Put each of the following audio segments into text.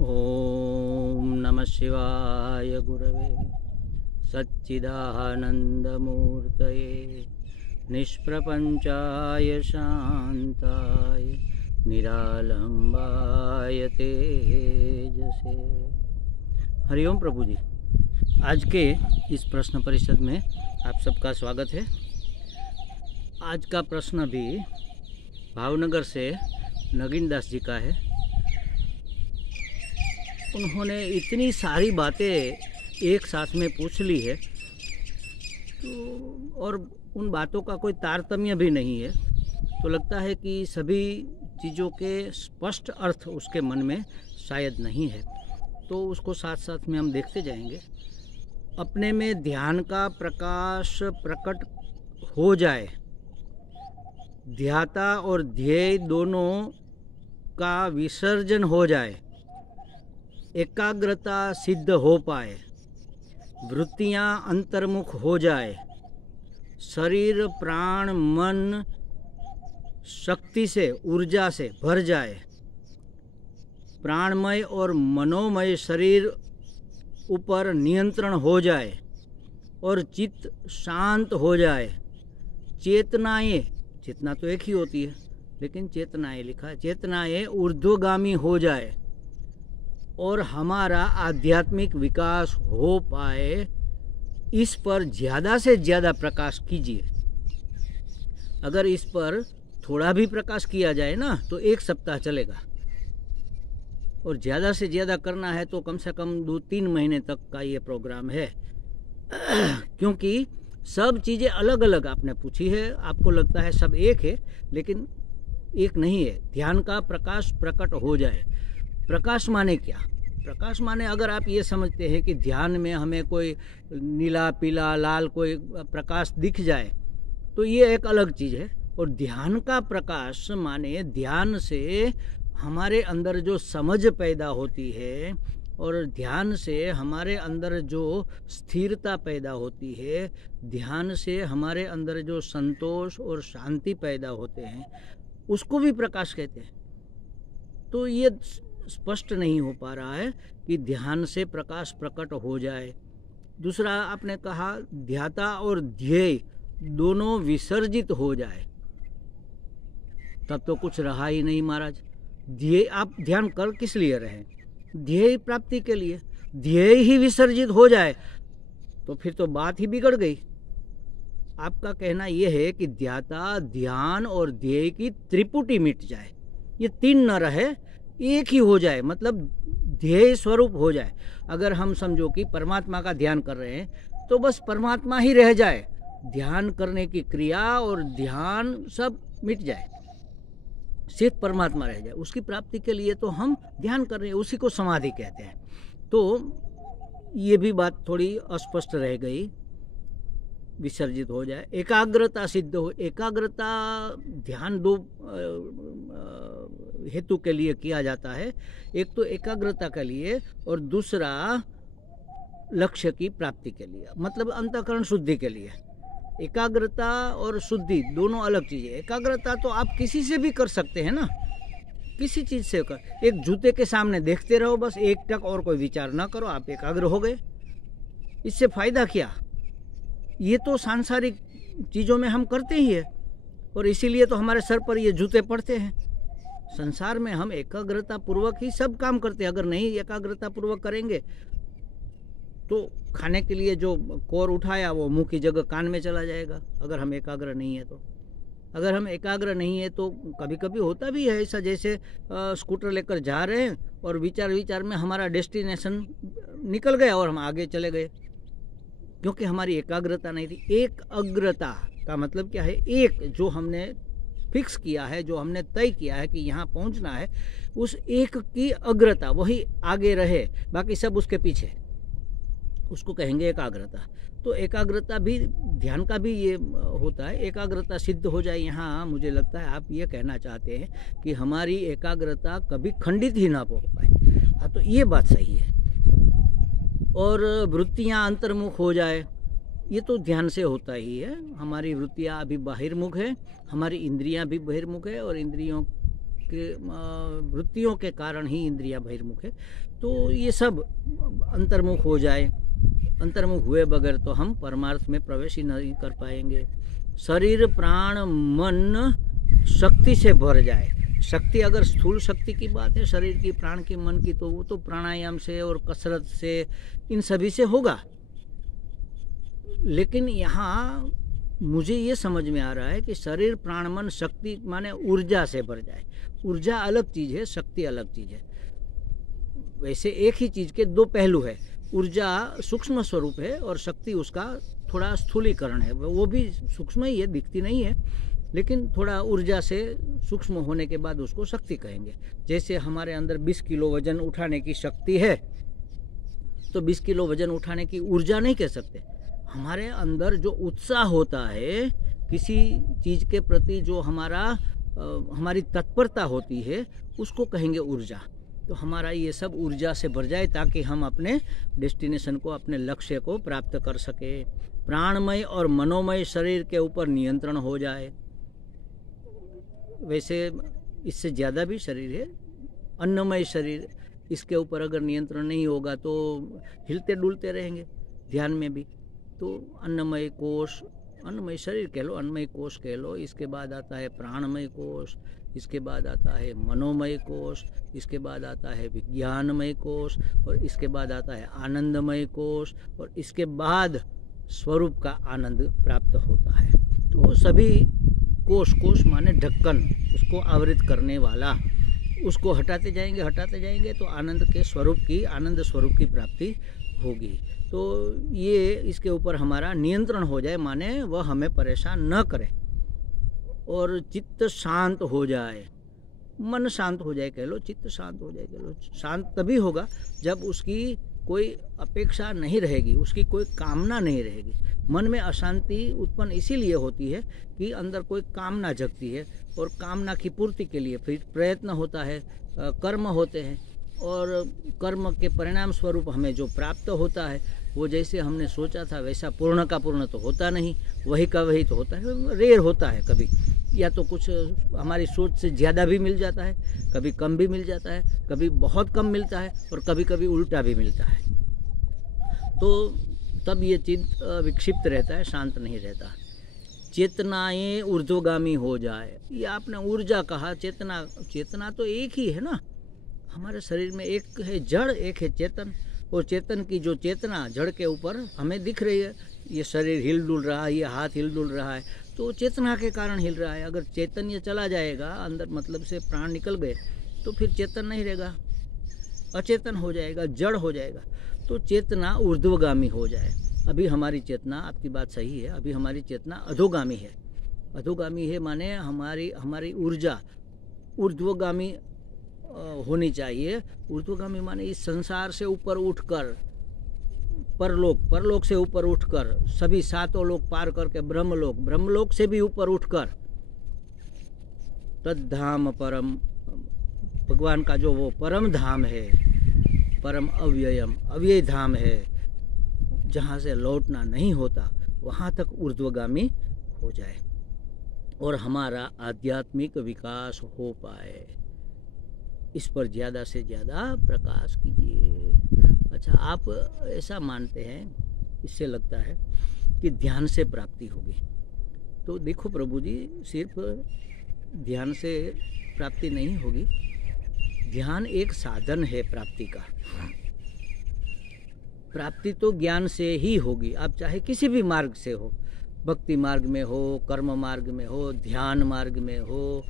ओम नमः शिवाय गुरवे सच्चिदानंदमूर्तये निष्प्रपंचाय शांताय निरालंबाय तेजसे। हरिओम प्रभु जी। आज के इस प्रश्न परिषद में आप सबका स्वागत है। आज का प्रश्न भी भावनगर से नगीन दास जी का है। उन्होंने इतनी सारी बातें एक साथ में पूछ ली है तो और उन बातों का कोई तारतम्य भी नहीं है, तो लगता है कि सभी चीज़ों के स्पष्ट अर्थ उसके मन में शायद नहीं है। तो उसको साथ साथ में हम देखते जाएंगे। अपने में ध्यान का प्रकाश प्रकट हो जाए, ध्याता और ध्येय दोनों का विसर्जन हो जाए, एकाग्रता सिद्ध हो पाए, वृत्तियाँ अंतर्मुख हो जाए, शरीर प्राण मन शक्ति से ऊर्जा से भर जाए, प्राणमय और मनोमय शरीर ऊपर नियंत्रण हो जाए और चित्त शांत हो जाए, चेतनाएं, चेतना तो एक ही होती है लेकिन चेतनाएं लिखा है, चेतनाएं ऊर्ध्वगामी हो जाए और हमारा आध्यात्मिक विकास हो पाए, इस पर ज़्यादा से ज़्यादा प्रकाश कीजिए। अगर इस पर थोड़ा भी प्रकाश किया जाए ना तो एक सप्ताह चलेगा, और ज़्यादा से ज़्यादा करना है तो कम से कम 2-3 महीने तक का ये प्रोग्राम है। क्योंकि सब चीज़ें अलग अलग आपने पूछी है, आपको लगता है सब एक है, लेकिन एक नहीं है। ध्यान का प्रकाश प्रकट हो जाए। प्रकाश माने क्या? प्रकाश माने अगर आप ये समझते हैं कि ध्यान में हमें कोई नीला पीला लाल कोई प्रकाश दिख जाए तो ये एक अलग चीज़ है। और ध्यान का प्रकाश माने ध्यान से हमारे अंदर जो समझ पैदा होती है और ध्यान से हमारे अंदर जो स्थिरता पैदा होती है, ध्यान से हमारे अंदर जो संतोष और शांति पैदा होते हैं, उसको भी प्रकाश कहते हैं। तो ये स्पष्ट नहीं हो पा रहा है कि ध्यान से प्रकाश प्रकट हो जाए। दूसरा आपने कहा ध्याता और ध्येय दोनों विसर्जित हो जाए, तब तो कुछ रहा ही नहीं महाराज। ध्येय, आप ध्यान कर किस लिए रहे? ध्येय प्राप्ति के लिए। ध्येय ही विसर्जित हो जाए तो फिर तो बात ही बिगड़ गई। आपका कहना यह है कि ध्याता, ध्यान और ध्येय की त्रिपुटी मिट जाए, ये तीन न रहे, एक ही हो जाए, मतलब ध्येय स्वरूप हो जाए। अगर हम समझो कि परमात्मा का ध्यान कर रहे हैं तो बस परमात्मा ही रह जाए, ध्यान करने की क्रिया और ध्यान सब मिट जाए, सिर्फ परमात्मा रह जाए। उसकी प्राप्ति के लिए तो हम ध्यान कर रहे हैं, उसी को समाधि कहते हैं। तो ये भी बात थोड़ी अस्पष्ट रह गई, विसर्जित हो जाए, एकाग्रता सिद्ध हो। एकाग्रता ध्यान दो हेतु के लिए किया जाता है, एक तो एकाग्रता के लिए और दूसरा लक्ष्य की प्राप्ति के लिए, मतलब अंतःकरण शुद्धि के लिए। एकाग्रता और शुद्धि दोनों अलग चीज़ें। एकाग्रता तो आप किसी से भी कर सकते हैं ना, किसी चीज़ से कर। एक जूते के सामने देखते रहो, बस एक टक और कोई विचार ना करो, आप एकाग्र हो गए। इससे फ़ायदा क्या? ये तो सांसारिक चीज़ों में हम करते ही है, और इसीलिए तो हमारे सर पर ये जूते पड़ते हैं। संसार में हम एकाग्रता पूर्वक ही सब काम करते हैं। अगर नहीं एकाग्रता पूर्वक करेंगे तो खाने के लिए जो कोर उठाया वो मुंह की जगह कान में चला जाएगा, अगर हम एकाग्र नहीं है तो। अगर हम एकाग्र नहीं है तो कभी कभी होता भी है ऐसा, जैसे स्कूटर लेकर जा रहे हैं और विचार में हमारा डेस्टिनेशन निकल गया और हम आगे चले गए, क्योंकि हमारी एकाग्रता नहीं थी। एक अग्रता का मतलब क्या है? एक जो हमने फिक्स किया है, जो हमने तय किया है कि यहाँ पहुँचना है, उस एक की अग्रता, वही आगे रहे, बाकी सब उसके पीछे, उसको कहेंगे एकाग्रता। तो एकाग्रता भी ध्यान का भी ये होता है, एकाग्रता सिद्ध हो जाए। यहाँ मुझे लगता है आप ये कहना चाहते हैं कि हमारी एकाग्रता कभी खंडित ही ना हो पाए। हाँ, तो ये बात सही है। और वृत्तियाँ अंतर्मुख हो जाए, ये तो ध्यान से होता ही है। हमारी वृत्तियाँ अभी बहिर्मुख है, हमारी इंद्रियाँ भी बहिर्मुख है, और इंद्रियों के वृत्तियों के कारण ही इंद्रियां बहिर्मुख है। तो ये सब अंतर्मुख हो जाए, अंतर्मुख हुए बगैर तो हम परमार्थ में प्रवेश ही नहीं कर पाएंगे। शरीर प्राण मन शक्ति से भर जाए। शक्ति अगर स्थूल शक्ति की बात है, शरीर की, प्राण की, मन की, तो वो तो प्राणायाम से और कसरत से, इन सभी से होगा। लेकिन यहाँ मुझे ये समझ में आ रहा है कि शरीर प्राण मन शक्ति माने ऊर्जा से भर जाए। ऊर्जा अलग चीज़ है, शक्ति अलग चीज़ है। वैसे एक ही चीज़ के दो पहलू है। ऊर्जा सूक्ष्म स्वरूप है और शक्ति उसका थोड़ा स्थूलीकरण है। वो भी सूक्ष्म ही है, दिखती नहीं है, लेकिन थोड़ा ऊर्जा से सूक्ष्म होने के बाद उसको शक्ति कहेंगे। जैसे हमारे अंदर 20 किलो वजन उठाने की शक्ति है, तो 20 किलो वजन उठाने की ऊर्जा नहीं कह सकते। हमारे अंदर जो उत्साह होता है किसी चीज़ के प्रति, जो हमारी तत्परता होती है, उसको कहेंगे ऊर्जा। तो हमारा ये सब ऊर्जा से भर जाए ताकि हम अपने डेस्टिनेशन को, अपने लक्ष्य को प्राप्त कर सके। प्राणमय और मनोमय शरीर के ऊपर नियंत्रण हो जाए। वैसे इससे ज़्यादा भी शरीर है, अन्नमय शरीर, इसके ऊपर अगर नियंत्रण नहीं होगा तो हिलते डुलते रहेंगे ध्यान में भी। तो अन्नमय कोश, अन्नमय शरीर कह लो, अन्नमय कोश कह लो। इसके बाद आता है प्राणमय कोश, इसके बाद आता है मनोमय कोश, इसके बाद आता है विज्ञानमय कोश, और इसके बाद आता है आनंदमय कोश, और इसके बाद स्वरूप का आनंद प्राप्त होता है। तो सभी कोश, कोश माने ढक्कन, उसको आवृत करने वाला, उसको हटाते जाएंगे तो आनंद स्वरूप की प्राप्ति होगी। तो ये इसके ऊपर हमारा नियंत्रण हो जाए, माने वह हमें परेशान न करे, और चित्त शांत हो जाए, मन शांत हो जाए कह लो, चित्त शांत हो जाए कह लो। शांत तभी होगा जब उसकी कोई अपेक्षा नहीं रहेगी, उसकी कोई कामना नहीं रहेगी। मन में अशांति उत्पन्न इसीलिए होती है कि अंदर कोई कामना जगती है, और कामना की पूर्ति के लिए फिर प्रयत्न होता है, कर्म होते हैं, और कर्म के परिणाम स्वरूप हमें जो प्राप्त होता है वो जैसे हमने सोचा था वैसा पूर्ण का पूर्ण तो होता नहीं, वही का वही तो होता है, रेयर होता है। कभी या तो कुछ हमारी सोच से ज़्यादा भी मिल जाता है, कभी कम भी मिल जाता है, कभी बहुत कम मिलता है, और कभी कभी उल्टा भी मिलता है। तो तब ये चित्त विक्षिप्त रहता है, शांत नहीं रहता। चेतनाएं ऊर्ध्वगामी हो जाए, ये आपने ऊर्जा कहा, चेतना तो एक ही है ना। हमारे शरीर में एक है जड़, एक है चेतन, और चेतन की जो चेतना जड़ के ऊपर हमें दिख रही है, ये शरीर हिल डुल रहा है, ये हाथ हिल डुल रहा है, तो चेतना के कारण हिल रहा है। अगर चैतन्य चला जाएगा अंदर, मतलब से प्राण निकल गए, तो फिर चेतन नहीं रहेगा, अचेतन हो जाएगा, जड़ हो जाएगा। तो चेतना ऊर्ध्वगामी हो जाए। अभी हमारी चेतना, आपकी बात सही है, अभी हमारी चेतना अधोगामी है। अधोगामी है माने हमारी ऊर्जा ऊर्ध्वगामी होनी चाहिए। ऊर्ध्वगामी माने इस संसार से ऊपर उठकर परलोक से ऊपर उठकर, सभी सातों लोक पार करके ब्रह्मलोक से भी ऊपर उठकर तद्धाम परम, भगवान का जो वो परम धाम है, परम अव्यय धाम है, जहाँ से लौटना नहीं होता, वहाँ तक ऊर्ध्वगामी हो जाए और हमारा आध्यात्मिक विकास हो पाए। इस पर ज़्यादा से ज़्यादा प्रकाश कीजिए। अच्छा, आप ऐसा मानते हैं, इससे लगता है कि ध्यान से प्राप्ति होगी। तो देखो प्रभु जी, सिर्फ ध्यान से प्राप्ति नहीं होगी, ध्यान एक साधन है प्राप्ति का। प्राप्ति तो ज्ञान से ही होगी, आप चाहे किसी भी मार्ग से हो, भक्ति मार्ग में हो, कर्म मार्ग में हो, ध्यान मार्ग में हो,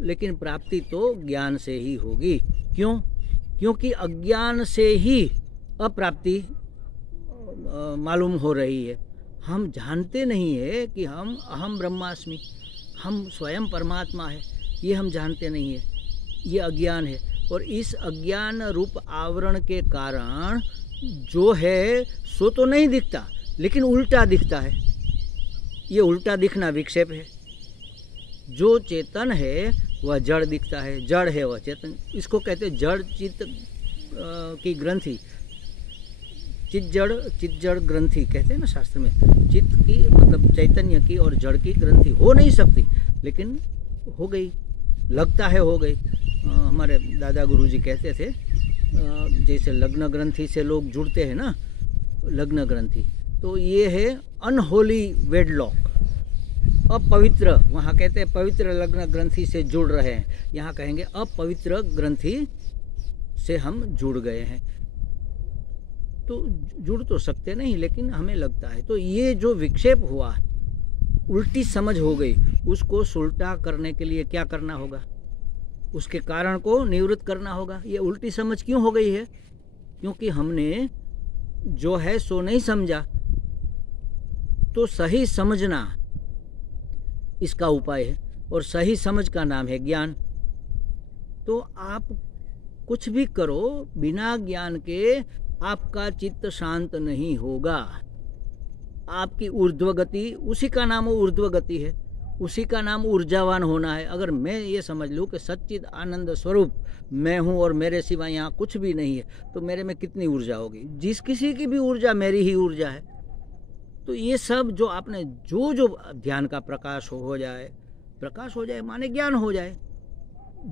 लेकिन प्राप्ति तो ज्ञान से ही होगी। क्यों? क्योंकि अज्ञान से ही अप्राप्ति मालूम हो रही है। हम जानते नहीं है कि हम अहम ब्रह्मास्मि, हम स्वयं परमात्मा है, ये हम जानते नहीं है, ये अज्ञान है। और इस अज्ञान रूप आवरण के कारण जो है सो तो नहीं दिखता, लेकिन उल्टा दिखता है। ये उल्टा दिखना विक्षेप है। जो चेतन है वह जड़ दिखता है, जड़ है वह चेतन। इसको कहते हैं जड़ चित्त की ग्रंथि, चित जड़ ग्रंथि कहते हैं ना शास्त्र में। चित्त की मतलब चैतन्य की और जड़ की ग्रंथि हो नहीं सकती, लेकिन हो गई, लगता है हो गई। हमारे दादा गुरुजी कहते थे, जैसे लग्न ग्रंथि से लोग जुड़ते हैं ना, लग्न ग्रंथि, तो ये है अनहोली वेडलॉक, अपवित्र। वहाँ कहते हैं पवित्र लग्न ग्रंथि से जुड़ रहे हैं, यहाँ कहेंगे अपवित्र ग्रंथि से हम जुड़ गए हैं। तो जुड़ तो सकते नहीं, लेकिन हमें लगता है। तो ये जो विक्षेप हुआ, उल्टी समझ हो गई, उसको सुलटा करने के लिए क्या करना होगा? उसके कारण को निवृत्त करना होगा। ये उल्टी समझ क्यों हो गई है? क्योंकि हमने जो है सो नहीं समझा। तो सही समझना इसका उपाय है, और सही समझ का नाम है ज्ञान। तो आप कुछ भी करो, बिना ज्ञान के आपका चित्त शांत नहीं होगा। आपकी ऊर्ध्व गति, उसी का नाम ऊर्ध्व गति है, उसी का नाम ऊर्जावान होना है। अगर मैं ये समझ लूँ कि सच्चिद आनंद स्वरूप मैं हूँ और मेरे सिवा यहाँ कुछ भी नहीं है, तो मेरे में कितनी ऊर्जा होगी? जिस किसी की भी ऊर्जा मेरी ही ऊर्जा है। तो ये सब जो आपने जो ध्यान का प्रकाश हो जाए माने ज्ञान हो जाए,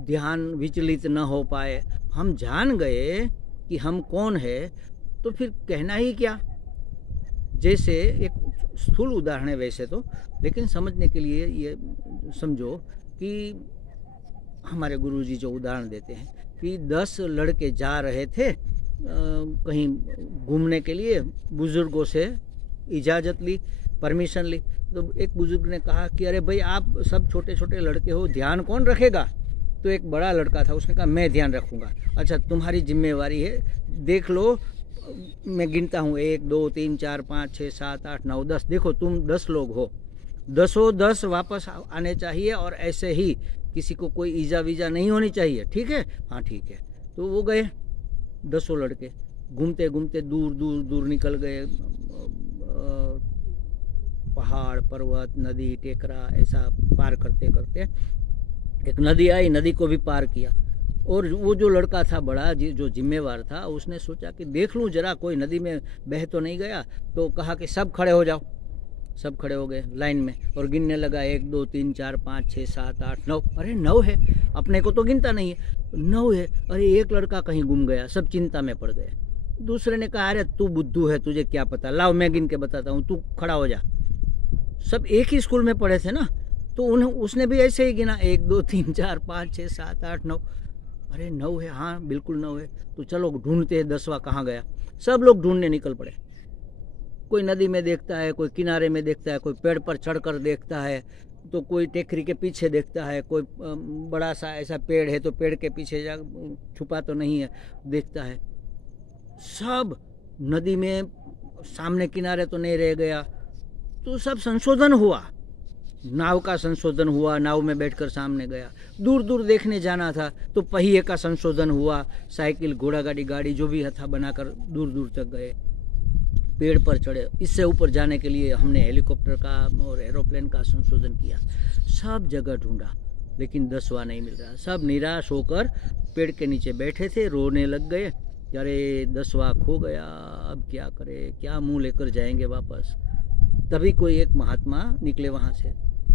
ध्यान विचलित न हो पाए, हम जान गए कि हम कौन है, तो फिर कहना ही क्या। जैसे एक स्थूल उदाहरण है वैसे तो, लेकिन समझने के लिए ये समझो कि हमारे गुरुजी जो उदाहरण देते हैं कि 10 लड़के जा रहे थे कहीं घूमने के लिए, बुजुर्गों से इजाज़त ली, परमिशन ली। तो एक बुजुर्ग ने कहा कि अरे भाई, आप सब छोटे छोटे लड़के हो, ध्यान कौन रखेगा? तो एक बड़ा लड़का था, उसने कहा मैं ध्यान रखूँगा। अच्छा, तुम्हारी जिम्मेवारी है, देख लो, मैं गिनता हूँ 1 2 3 4 5 6 7 8 9 10। देखो तुम 10 लोग हो, 10 वापस आने चाहिए, और ऐसे ही किसी को कोई ईजा वीजा नहीं होनी चाहिए, ठीक है? हाँ ठीक है। तो वो गए 10 लड़के, घूमते घूमते दूर दूर दूर निकल गए, पहाड़, पर्वत, नदी, टेकरा, ऐसा पार करते करते एक नदी आई, नदी को भी पार किया। और वो जो लड़का था बड़ा, जो जिम्मेवार था, उसने सोचा कि देख लूँ जरा कोई नदी में बह तो नहीं गया। तो कहा कि सब खड़े हो जाओ। सब खड़े हो गए लाइन में, और गिनने लगा 1 2 3 4 5 6 7 8 9। अरे 9 है, अपने को तो गिनता नहीं है, 9 है। अरे एक लड़का कहीं गुम गया, सब चिंता में पड़ गए। दूसरे ने कहा अरे तू बुद्धू है, तुझे क्या पता, लाओ मैं गिन के बताता हूँ, तू खड़ा हो जा। सब एक ही स्कूल में पढ़े थे ना, तो उसने भी ऐसे ही गिना 1 2 3 4 5 6 7 8 9। अरे 9 है, हाँ बिल्कुल 9 है। तो चलो ढूंढते हैं 10वां कहाँ गया। सब लोग ढूंढने निकल पड़े। कोई नदी में देखता है, कोई किनारे में देखता है, कोई पेड़ पर चढ़कर देखता है, तो कोई टेकरी के पीछे देखता है, कोई बड़ा सा ऐसा पेड़ है तो पेड़ के पीछे जा छुपा तो नहीं है, देखता है। सब नदी में सामने किनारे तो नहीं रह गया। तो सब संशोधन हुआ, नाव का संशोधन हुआ, नाव में बैठकर सामने गया। दूर दूर देखने जाना था तो पहिए का संशोधन हुआ, साइकिल, घोड़ा गाड़ी, गाड़ी जो भी था बनाकर दूर दूर तक गए। पेड़ पर चढ़े, इससे ऊपर जाने के लिए हमने हेलीकॉप्टर का और एरोप्लेन का संशोधन किया। सब जगह ढूंढा, लेकिन 10वां नहीं मिल रहा। सब निराश होकर पेड़ के नीचे बैठे थे, रोने लग गए। अरे 10वां खो गया, अब क्या करें, क्या मुंह लेकर जाएंगे वापस। तभी कोई एक महात्मा निकले वहाँ से।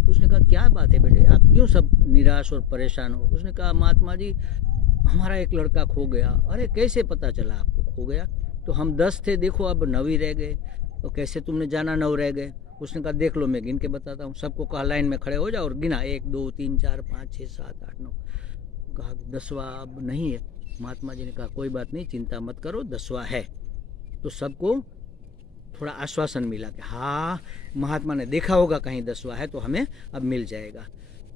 उसने कहा क्या बात है बेटे, आप क्यों सब निराश और परेशान हो? उसने कहा महात्मा जी, हमारा एक लड़का खो गया। अरे कैसे पता चला आपको खो गया? तो हम 10 थे, देखो अब 9 ही रह गए। तो कैसे तुमने जाना 9 रह गए? उसने कहा देख लो, मैं गिन के बताता हूँ। सबको कहा लाइन में खड़े हो जाओ, और गिना 1 2 3 4 5 6 7 8 9। कहा 10वां अब नहीं है। महात्मा जी ने कहा कोई बात नहीं, चिंता मत करो, 10वां है। तो सबको थोड़ा आश्वासन मिला कि हाँ, महात्मा ने देखा होगा कहीं 10वां है, तो हमें अब मिल जाएगा।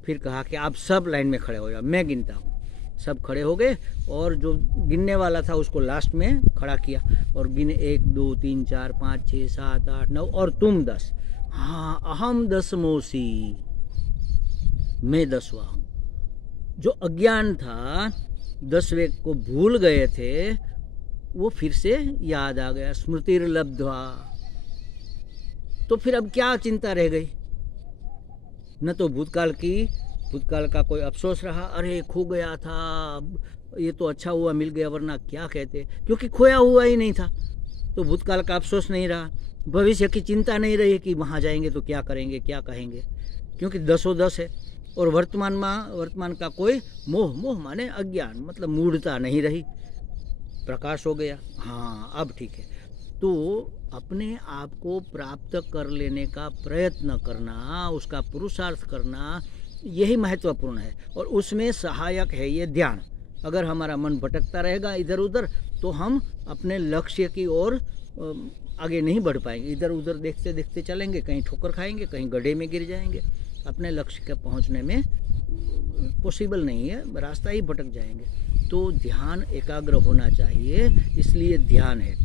फिर कहा कि आप सब लाइन में खड़े हो जाओ, मैं गिनता हूँ। सब खड़े हो गए, और जो गिनने वाला था उसको लास्ट में खड़ा किया, और गिने 1 2 3 4 5 6 7 8 9, और तुम 10। हाँ, अहम 10मोसी, मैं 10वां हूँ। जो अज्ञान था, 10वें को भूल गए थे, वो फिर से याद आ गया, स्मृतिर्लब्ध्वा। तो फिर अब क्या चिंता रह गई? न तो भूतकाल का कोई अफसोस रहा, अरे खो गया था, ये तो अच्छा हुआ मिल गया, वरना क्या कहते, क्योंकि खोया हुआ ही नहीं था। तो भूतकाल का अफसोस नहीं रहा, भविष्य की चिंता नहीं रही कि वहाँ जाएंगे तो क्या करेंगे, क्या कहेंगे, क्योंकि 10 है। और वर्तमान का कोई मोह माने अज्ञान, मतलब मूढ़ता नहीं रही, प्रकाश हो गया। हाँ, अब ठीक है। तो अपने आप को प्राप्त कर लेने का प्रयत्न करना, उसका पुरुषार्थ करना, यही महत्वपूर्ण है। और उसमें सहायक है ये ध्यान। अगर हमारा मन भटकता रहेगा इधर उधर, तो हम अपने लक्ष्य की ओर आगे नहीं बढ़ पाएंगे। इधर उधर देखते देखते चलेंगे, कहीं ठोकर खाएंगे, कहीं गड्ढे में गिर जाएंगे। अपने लक्ष्य के पहुंचने में पॉसिबल नहीं है, रास्ता ही भटक जाएंगे। तो ध्यान एकाग्र होना चाहिए, इसलिए ध्यान है।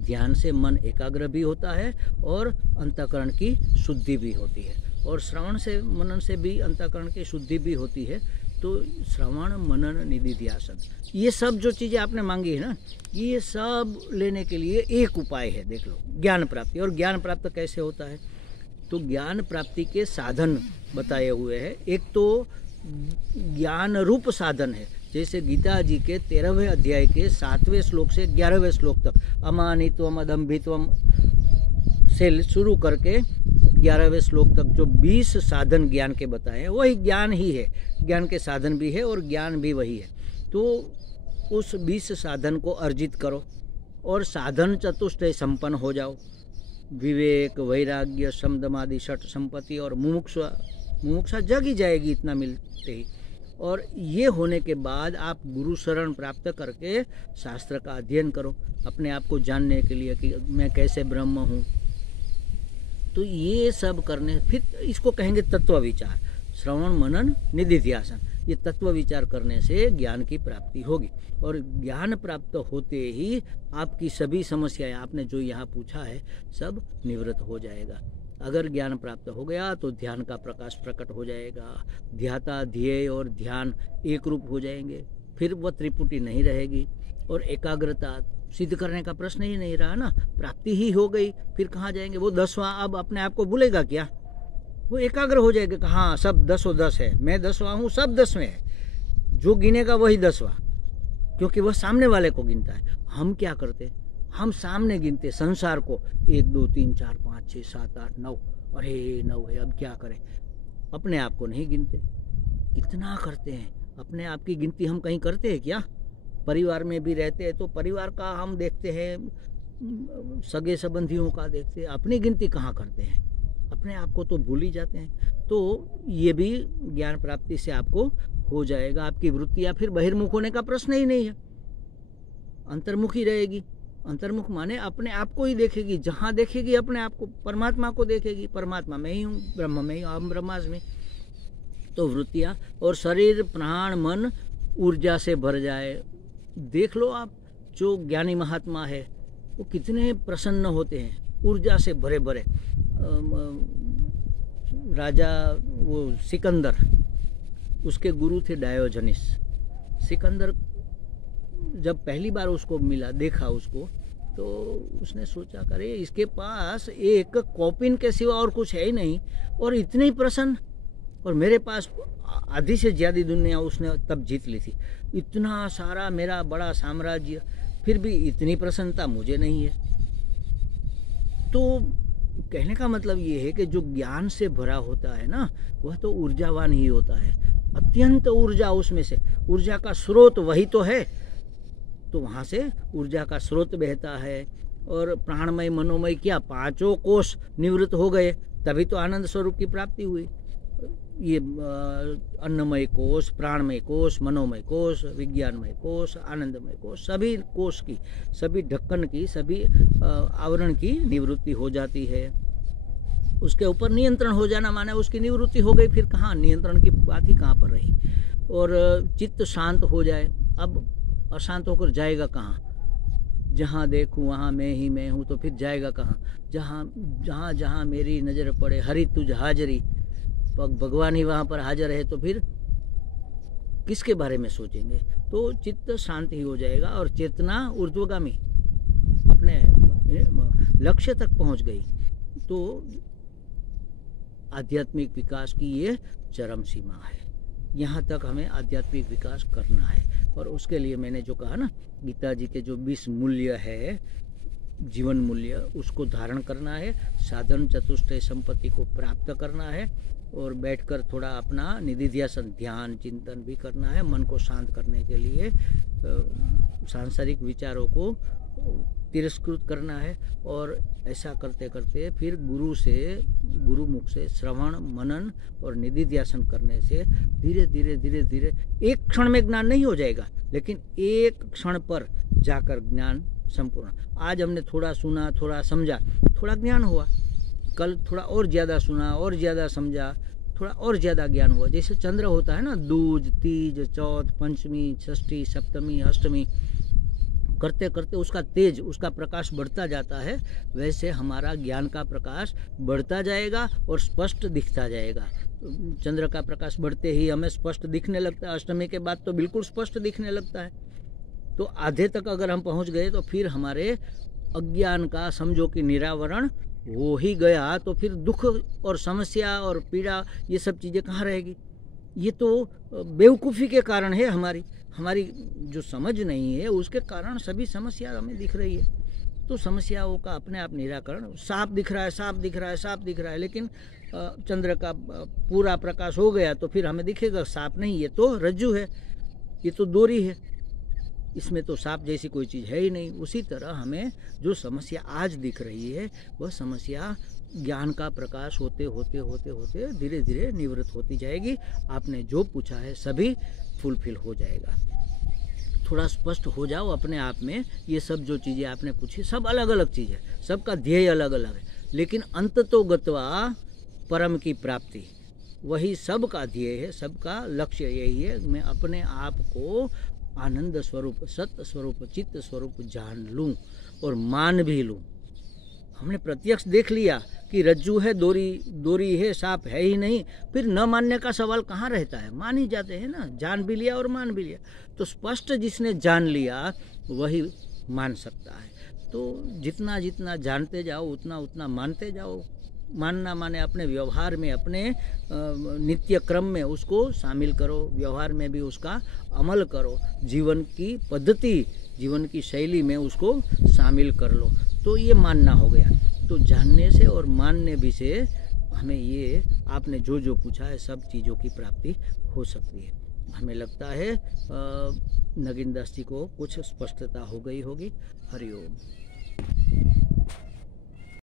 ध्यान से मन एकाग्र भी होता है और अंतःकरण की शुद्धि भी होती है, और श्रवण से मनन से भी अंतःकरण की शुद्धि भी होती है। तो श्रवण मनन निधिध्यासन, ये सब जो चीज़ें आपने मांगी है ना, ये सब लेने के लिए एक उपाय है। देख लो, ज्ञान प्राप्ति। और ज्ञान प्राप्त कैसे होता है? तो ज्ञान प्राप्ति के साधन बताए हुए हैं। एक तो ज्ञान रूप साधन है, जैसे गीता जी के 13वें अध्याय के 7वें श्लोक से 11वें श्लोक तक अमानित्वम अदम्भित्वम से शुरू करके 11वें श्लोक तक जो 20 साधन ज्ञान के बताए हैं, वही ज्ञान ही है। ज्ञान के साधन भी है और ज्ञान भी वही है। तो उस 20 साधन को अर्जित करो और साधन चतुष्टय संपन्न हो जाओ। विवेक, वैराग्य, शमदमादि षट संपत्ति और मुमुक्षा जग ही जाएगी इतना मिलते ही। और ये होने के बाद आप गुरु शरण प्राप्त करके शास्त्र का अध्ययन करो, अपने आप को जानने के लिए कि मैं कैसे ब्रह्म हूँ। तो ये सब करने, फिर इसको कहेंगे तत्व विचार। श्रवण मनन निधिध्यासन, ये तत्व विचार करने से ज्ञान की प्राप्ति होगी। और ज्ञान प्राप्त होते ही आपकी सभी समस्याएं, आपने जो यहाँ पूछा है, सब निवृत्त हो जाएगा। अगर ज्ञान प्राप्त हो गया तो ध्यान का प्रकाश प्रकट हो जाएगा। ध्याता, ध्येय और ध्यान एक रूप हो जाएंगे। फिर वह त्रिपुटी नहीं रहेगी और एकाग्रता सिद्ध करने का प्रश्न ही नहीं रहा ना, प्राप्ति ही हो गई। फिर कहाँ जाएंगे? वो 10वां अब अपने आप को भूलेगा क्या? वो एकाग्र हो जाएगा कि हाँ, सब 10 है, मैं 10वां हूँ, सब 10वें है। जो गिनेगा वही 10वां, क्योंकि वह सामने वाले को गिनता है। हम क्या करते? हम सामने गिनते संसार को, 1 2 3 4 5 6 7 8 9, अरे 9 है, अब क्या करें? अपने आप को नहीं गिनते। कितना करते हैं? अपने आप की गिनती हम कहीं करते हैं क्या? परिवार में भी रहते हैं तो परिवार का हम देखते हैं, सगे संबंधियों का देखते हैं, अपनी गिनती कहाँ करते हैं? अपने आप को तो भूल ही जाते हैं। तो ये भी ज्ञान प्राप्ति से आपको हो जाएगा। आपकी वृत्तियाँ फिर बहिर्मुख होने का प्रश्न ही नहीं है, अंतर्मुखी रहेगी। अंतर्मुख माने अपने आप को ही देखेगी, जहाँ देखेगी अपने आप को, परमात्मा को देखेगी। परमात्मा में ही हूँ, ब्रह्म में ही, अहम ब्रह्मास्मि। तो वृत्तियाँ और शरीर, प्राण, मन ऊर्जा से भर जाए। देख लो आप, जो ज्ञानी महात्मा है वो कितने प्रसन्न होते हैं, ऊर्जा से भरे भरे। राजा वो सिकंदर, उसके गुरु थे डायोजनिस। सिकंदर जब पहली बार उसको मिला, देखा उसको, तो उसने सोचा करे इसके पास एक कॉपिन के सिवा और कुछ है ही नहीं, और इतने ही प्रसन्न, और मेरे पास आधी से ज़्यादा दुनिया उसने तब जीत ली थी। इतना सारा मेरा बड़ा साम्राज्य, फिर भी इतनी प्रसन्नता मुझे नहीं है। तो कहने का मतलब ये है कि जो ज्ञान से भरा होता है ना, वह तो ऊर्जावान ही होता है। अत्यंत ऊर्जा उसमें से, ऊर्जा का स्रोत वही तो है। तो वहाँ से ऊर्जा का स्रोत बहता है। और प्राणमय, मनोमय, क्या 5 कोश निवृत्त हो गए, तभी तो आनंद स्वरूप की प्राप्ति हुई। ये अन्नमय कोश, प्राणमय कोश, मनोमय कोश, विज्ञानमय कोश, आनंदमय कोश, सभी कोश की, सभी ढक्कन की, सभी आवरण की निवृत्ति हो जाती है। उसके ऊपर नियंत्रण हो जाना माने उसकी निवृत्ति हो गई। फिर कहाँ नियंत्रण की बात ही कहाँ पर रही? और चित्त शांत हो जाए। अब अशांत होकर जाएगा कहाँ? जहाँ देखूँ वहाँ मैं ही मैं हूँ, तो फिर जाएगा कहाँ? जहाँ जहाँ मेरी नज़र पड़े हरि तुझ हाजरी, भगवान ही वहाँ पर हाजिर है, तो फिर किसके बारे में सोचेंगे? तो चित्त शांत ही हो जाएगा और चेतना ऊर्ध्वगामी अपने लक्ष्य तक पहुँच गई। तो आध्यात्मिक विकास की ये चरम सीमा है। यहाँ तक हमें आध्यात्मिक विकास करना है। और उसके लिए मैंने जो कहा ना, गीता जी के जो 20 मूल्य है, जीवन मूल्य उसको धारण करना है, साधन चतुष्टय संपत्ति को प्राप्त करना है और बैठकर थोड़ा अपना निधिध्यासन ध्यान चिंतन भी करना है, मन को शांत करने के लिए सांसारिक विचारों को तिरस्कृत करना है। और ऐसा करते करते फिर गुरुमुख से श्रवण मनन और निधिध्यासन करने से धीरे धीरे धीरे धीरे एक क्षण में ज्ञान नहीं हो जाएगा, लेकिन एक क्षण पर जाकर ज्ञान संपूर्ण। आज हमने थोड़ा सुना, थोड़ा समझा, थोड़ा ज्ञान हुआ, कल थोड़ा और ज़्यादा सुना और ज़्यादा समझा, थोड़ा और ज़्यादा ज्ञान हुआ। जैसे चंद्र होता है ना, दूज तीज चौथ पंचमी षष्ठी सप्तमी अष्टमी करते करते उसका तेज उसका प्रकाश बढ़ता जाता है, वैसे हमारा ज्ञान का प्रकाश बढ़ता जाएगा और स्पष्ट दिखता जाएगा। चंद्र का प्रकाश बढ़ते ही हमें स्पष्ट दिखने लगता है, अष्टमी के बाद तो बिल्कुल स्पष्ट दिखने लगता है। तो आधे तक अगर हम पहुंच गए तो फिर हमारे अज्ञान का समझो कि निरावरण हो ही गया, तो फिर दुख और समस्या और पीड़ा ये सब चीज़ें कहाँ रहेगी। ये तो बेवकूफ़ी के कारण है, हमारी जो समझ नहीं है उसके कारण सभी समस्या हमें दिख रही है। तो समस्याओं का अपने आप निराकरण, साफ दिख रहा है साफ दिख रहा है साफ दिख रहा है, लेकिन चंद्र का पूरा प्रकाश हो गया तो फिर हमें दिखेगा साफ नहीं, ये तो रज्जु है, ये तो डोरी है, इसमें तो सांप जैसी कोई चीज़ है ही नहीं। उसी तरह हमें जो समस्या आज दिख रही है वह समस्या ज्ञान का प्रकाश होते होते होते होते धीरे धीरे निवृत्त होती जाएगी। आपने जो पूछा है सभी फुलफिल हो जाएगा। थोड़ा स्पष्ट हो जाओ अपने आप में, ये सब जो चीज़ें आपने पूछी सब अलग अलग चीज़ है, सबका ध्येय अलग अलग है, लेकिन अंत तो गत्वा परम की प्राप्ति वही सबका ध्येय है, सबका लक्ष्य यही है। मैं अपने आप को आनंद स्वरूप सत्य स्वरूप चित्त स्वरूप जान लूँ और मान भी लूँ। हमने प्रत्यक्ष देख लिया कि रज्जू है, डोरी है, सांप है ही नहीं, फिर न मानने का सवाल कहाँ रहता है, मान ही जाते हैं ना। जान भी लिया और मान भी लिया, तो स्पष्ट जिसने जान लिया वही मान सकता है। तो जितना जितना जानते जाओ उतना उतना मानते जाओ। मानना माने अपने व्यवहार में, अपने नित्य क्रम में उसको शामिल करो, व्यवहार में भी उसका अमल करो, जीवन की पद्धति जीवन की शैली में उसको शामिल कर लो, तो ये मानना हो गया। तो जानने से और मानने भी से हमें ये आपने जो जो पूछा है सब चीज़ों की प्राप्ति हो सकती है। हमें लगता है नगीन दास जी को कुछ स्पष्टता हो गई होगी। हरिओम।